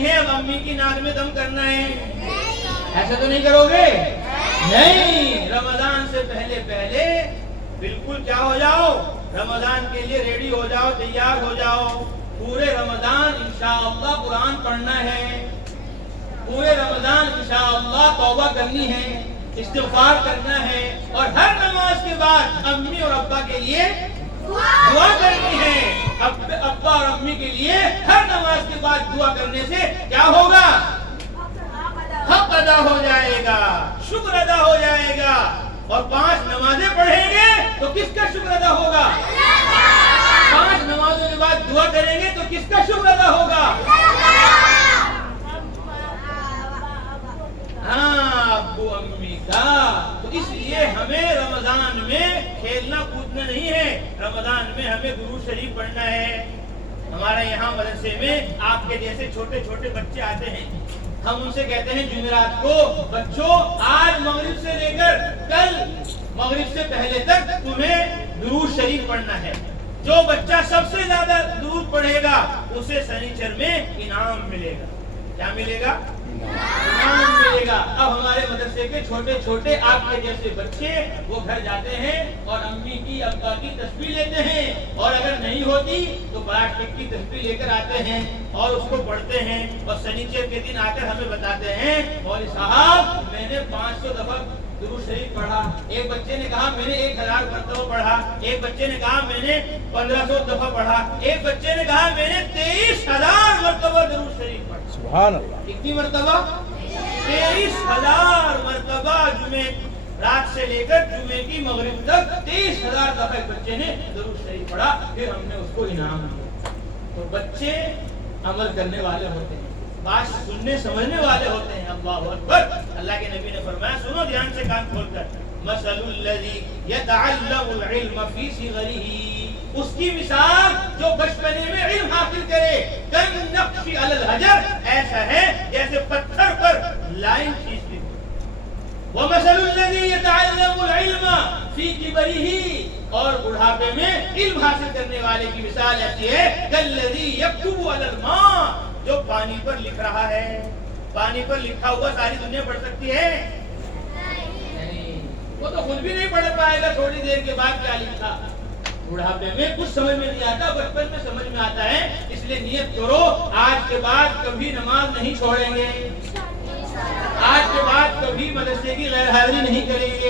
کرنی ہے, اب امی کی ناک میں دم کرنا ہے. ایسا تو نہیں کرو گے؟ نہیں. رمضان سے پہلے پہلے بالکل کیا ہو جاؤ, رمضان کے لیے ریڈی ہو جاؤ, تیار ہو جاؤ. پورے رمضان انشاءاللہ قرآن پڑھنا ہے, پورے رمضان انشاءاللہ توبہ کرنی ہے, استغفار کرنا ہے, اور ہر نماز کے بعد امی اور ابا کے لیے دعا کرنی ہے. ابا اور امی کے لیے ہر نماز کے بعد دعا کرنے سے کیا ہوگا؟ حق ادا ہو جائے گا, شکر ادا ہو جائے گا. اور 5 نمازیں پڑھیں گے تو کس کا شکر ادا ہوگا؟ 5 نمازوں کے بعد دعا کریں گے تو کس کا شکر ادا ہوگا؟ ہاں, ابو امی کا. تو اس لیے ہمیں رمضان میں کھیلنا کودنا نہیں ہے, رمضان میں ہمیں درود شریف پڑھنا ہے. ہمارے یہاں مدرسے میں آپ کے جیسے چھوٹے چھوٹے بچے آتے ہیں, ہم ان سے کہتے ہیں جمعرات کو بچوں آج مغرب سے لے کر کل مغرب سے پہلے تک تمہیں درود شریف پڑھنا ہے. جو بچہ سب سے زیادہ درود پڑھے گا اسے سنیچر میں انعام ملے گا. کیا ملے گا؟ انعام ملے گا. اب ہمارے مدرسے کے چھوٹے چھوٹے آپ کے جیسے بچے وہ گھر جاتے ہیں اور امی کی ابا کی تسبیح لیتے ہیں, اور اگر نہیں ہوتی تو پلاسٹک کی تسبیح لے کر آتے ہیں اور اس کو پڑھتے ہیں, اور سنیچر کے دن آ کر ہمیں بتاتے ہیں مولوی صاحب میں نے 500 دفعہ درود شریف پڑھا. ایک بچے نے کہا میں نے 1000 مرتبہ پڑھا, ایک بچے نے کہا میں نے 1500 دفعہ پڑھا, ایک بچے نے کہا میں نے 23000 مرتبہ درود شریف پڑھا. سبحان اللہ. کتنی مرتبہ؟ 23000 مرتبہ. جمعے رات سے لے کر جمعے کی مغرب تک 23000 دفعہ ایک بچے نے درود شریف پڑھا, پھر ہم نے اس کو انعام دیا. تو بچے عمل کرنے والے ہوتے ہیں, بات سننے سمجھنے والے ہوتے ہیں. اللہ اکبر. اللہ کے نبی نے فرمایا, سنو دھیان سے کان کھول کر, مثل الذی یتعلم العلم فی صغرہ, اس کی مثال جو بچپنے میں علم حاصل کرے, کالنقش علی الحجر, ایسا ہے جیسے پتھر پر لائن کھینچ دی. ومثل الذی یتعلم العلم فی کبرہ, اور بڑھاپے میں علم حاصل کرنے والے کی مثال ایسی ہے کالذی یکتب علی الماء, جو پانی پر لکھ رہا ہے. پانی پر لکھا ہوا ساری دنیا پڑھ سکتی ہے؟ نہیں, وہ تو خود بھی نہیں پڑھ پائے گا تھوڑی دیر کے بعد کیا لکھا. بڑھاپے میں کچھ سمجھ میں نہیں آتا, بچپن میں سمجھ میں آتا ہے. اس لیے نیت کرو آج کے بعد کبھی نماز نہیں چھوڑیں گے, آج کے بعد کبھی مدرسے کی غیر حاضری نہیں کریں گے.